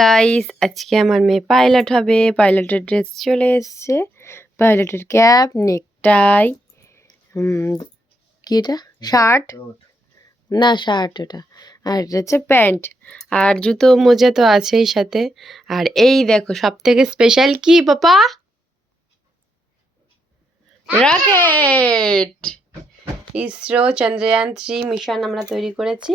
Guys আজকে আমার মেয়ে পাইলট হবে। পাইলটের ড্রেস চলে এসছে। পাইলটের ক্যাপ নেকটাই কি এটা? শার্ট না শার্ট ওটা। আর এটা হচ্ছে প্যান্ট আর জুতো মোজা তো আছেই সাথে। আর এই দেখো সব থেকে স্পেশাল কি papa? Rocket ISRO Chandrayaan three mission আমরা তৈরি করেছি।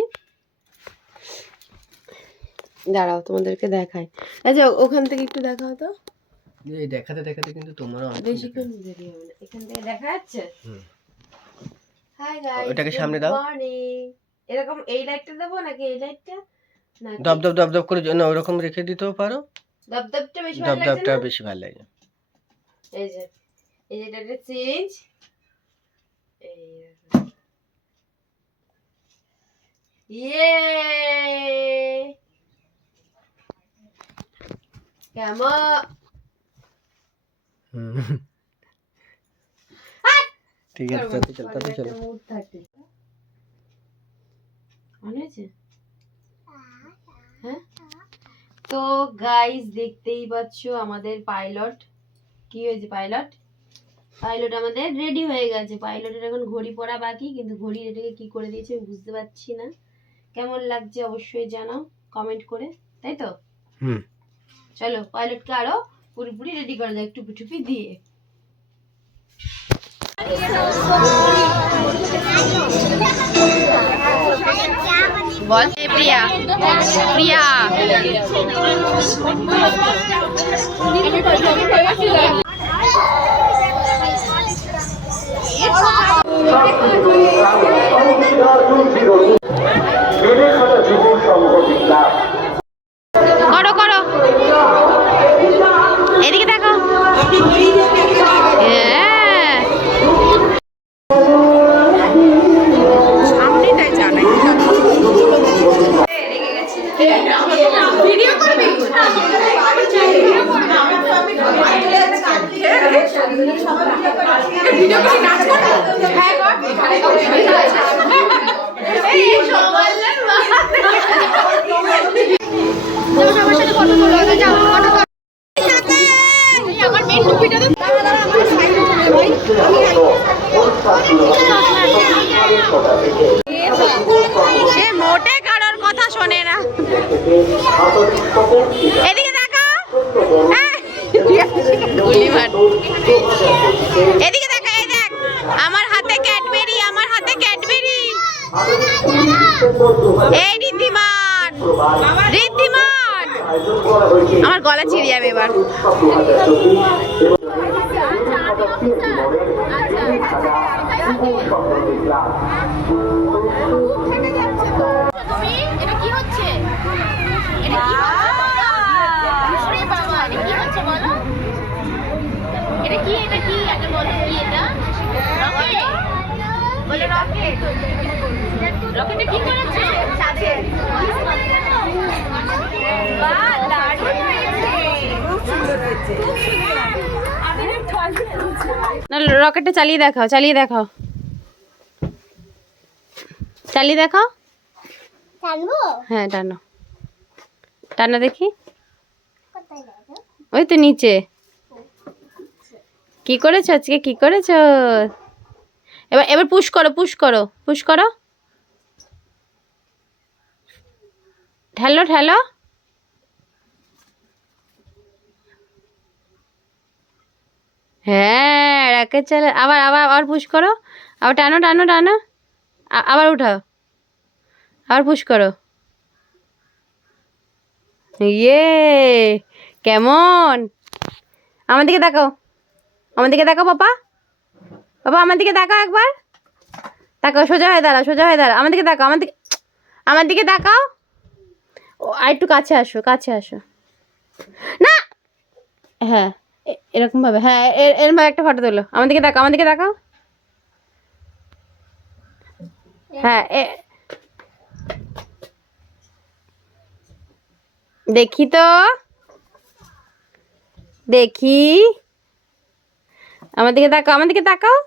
দাঁড়াও তোমাদেরকে দেখাই আচ্ছা ওখান থেকে একটু দেখাও তো এই দেখাতে দেখাতে কিন্তু তোমারও অনেক বেশিক্ষণ দেরি হবে না এখান থেকে দেখা যাচ্ছে হাই গাইস ওটাকে সামনে দাও। এরকম এই লাইটটা দেবো নাকি এই লাইটটা দপ দপ দপ দপ করে না ওরকম রেখে দিতেও পারো দপদপটা বেশি ভালো দপ লাগছে দপটা বেশি ভালো লাগে এই যে এই যে এটা চেঞ্জ এই ইয়ে কেমন হুম। ঠিক আছে তাতে চল চলো তো গাইস দেখতেই পাচ্ছ আমাদের পাইলট কি হয়েছে পাইলট পাইলট আমাদের রেডি হয়ে গেছে। পাইলটের এখন ঘড়ি পরা বাকি, কিন্তু ঘড়ি এটাকে কি করে দিয়েছে আমি বুঝতে পারছি না। কেমন লাগছে অবশ্যই জানাও কমেন্ট করে, তাই তো? হুম। চলো পাইলটকে আরও পুরোপুরি রেডি করা যায় টুপি টুপি দিয়ে। বল। প্রিয়া প্রিয়া। এদিকে দেখো। হ্যাঁ সামনেটাই জানাই সে মোটে কারোর কথা শোনে না। এদিকে দেখো। এদিকে দেখো, এই দেখ। আমার হাতে ক্যাডবেরি, আমার হাতে ক্যাডবেরি। এই ঋদ্ধিমান ঋদ্ধিমান আমার গলা ছিঁড়ে যাবে এবার। এটা কি হচ্ছে এটা কি হচ্ছে ওরে বাবা এটা কি এটা কি এটা কি আগে বলো কি এটা রকেট বলে রকেট রকেটে কি করেছে চাঁদে বাহ দারুণ হয়েছে খুব সুন্দর হয়েছে না রকেটটা চালিয়ে দেখাও চালিয়ে দেখাও। চালিয়ে দেখাও। হ্যাঁ টানো। টানো দেখি। ওই তো নিচে। কি করেছ আজকে? কি করেছ? এবার এবার পুশ করো পুশ করো পুশ করো। ঠেলো ঠেলো। হ্যাঁ রাকেট চালে। আবার আবার আবার পুশ করো। আবার টানো টানো টানো। আবার উঠাও। আবার পুশ করো। ইয়ে কেমন? আমার দিকে তাকাও। আমার দিকে তাকাও, পাপা। বাবা আমার দিকে তাকাও একবার। তাকাও, সোজা হয়ে দাঁড়াও, সোজা হয়ে দাঁড়াও। আমার দিকে তাকাও, আমার দিকে আমার দিকে তাকাও। ও, আর একটু কাছে আসো কাছে আসো। না! হ্যাঁ। এরকমভাবে হ্যাঁ এর এরমভাবে একটা ফটো তোলো আমার দিকে দেখো আমার দিকে তাকাও। হ্যাঁ দেখি তো। দেখি। আমার দিকে তাকাও, আমার দিকে তাকাও।